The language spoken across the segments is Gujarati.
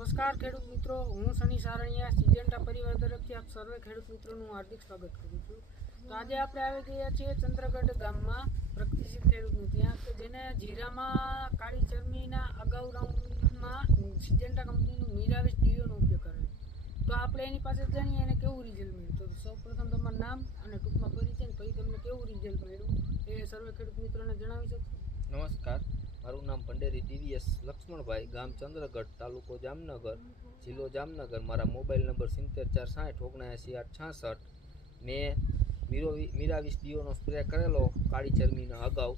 નમસ્કાર ખેડૂત મિત્રો. હું સની સારણિયા, સિજન્ટા પરિવાર તરફથી આપ સર્વે ખેડૂત મિત્રોનું હાર્દિક સ્વાગત કરું છું. તો આજે આપણે આવી ગયા છીએ ચંદ્રગઢ ગામમાં પ્રગતિશીલ ખેડૂતનું ત્યાં કે જેને જીરામાં કાળી ચરમીના અગાઉ રાઉન્ડમાં સિજન્ટા કંપનીનું મીરાવીસ ડીઓનો ઉપયોગ કરે તો આપણે એની પાસે જાણીએ એને કેવું રિઝલ્ટ મળ્યું? તો સૌપ્રથમ તમારું નામ અને ટૂંકમાં પરિચય, પછી તમને કેવું રિઝલ્ટ મળ્યું એ સર્વે ખેડૂત મિત્રોને જણાવી શકશો? નમસ્કાર. મારું ટીવીએસ લક્ષ્મણભાઈ, ગામ ચંદ્રગઢ, તાલુકો જામનગર, જિલ્લો જામનગર. મારા મોબાઈલ નંબર સિત્તેર ચાર સાઠ ઓગણએંસી આઠ છાસઠ મેં મીરો મીરાવીસ ડીઓનો સ્પ્રે કરેલો કાળી ચરમીના અગાઉ.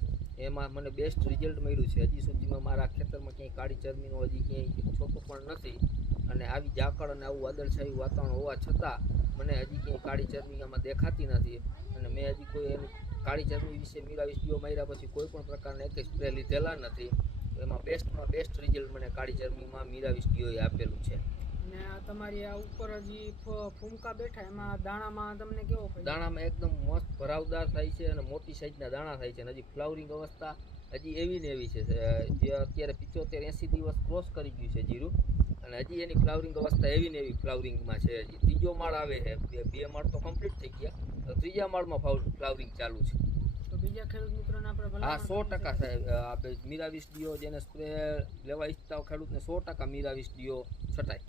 એમાં મને બેસ્ટ રિઝલ્ટ મળ્યું છે. હજી સુધીમાં મારા ખેતરમાં ક્યાંય કાળી ચરમીનો હજી ક્યાંય છોકો પણ નથી. અને આવી ઝાકળ અને આવું વાદળછાયું વાતાવરણ હોવા છતાં મને હજી ક્યાંય કાળી ચરમી આમાં દેખાતી નથી. અને મેં હજી કોઈ એની કાળી ચરમી વિશે મીરાવીસ ડીઓ માર્યા પછી કોઈ પણ પ્રકારના એક સ્પ્રે લીધેલા નથી. એમાં બેસ્ટમાં બેસ્ટ રિઝલ્ટ મને કાળી ચરમીમાં મીરાવીસ ડીઓએ આપેલું છે. આ તમારી આ ઉપર હજી ફૂમકા બેઠા એમાં દાણામાં તમને કેવો દાણામાં એકદમ મસ્ત ભરાવદાર થાય છે અને મોટી સાઈઝના દાણા થાય છે અને હજી ફ્લાવરિંગ અવસ્થા હજી એવી ને એવી છે. જે અત્યારે પિચોતેર એંસી દિવસ ક્રોસ કરી ગયું છે જીરું અને હજી એની ફ્લાવરિંગ અવસ્થા એવી ને એવી ફ્લાવરિંગમાં છે. હજી ત્રીજો માળ આવે છે. બે- માળ તો કમ્પ્લીટ થઈ ગયા. તો ત્રીજા માળમાં ફ્લાવરિંગ ચાલુ છે. બીજા ખેડૂત મિત્રોને આપણે હા સો ટકા સાહેબ. આપણે મીરાવીસ ડીઓ જેને સ્પ્રે લેવા ઈચ્છતા હોય ખેડૂતને સો ટકા મીરાવીસ ડીઓ છટાય.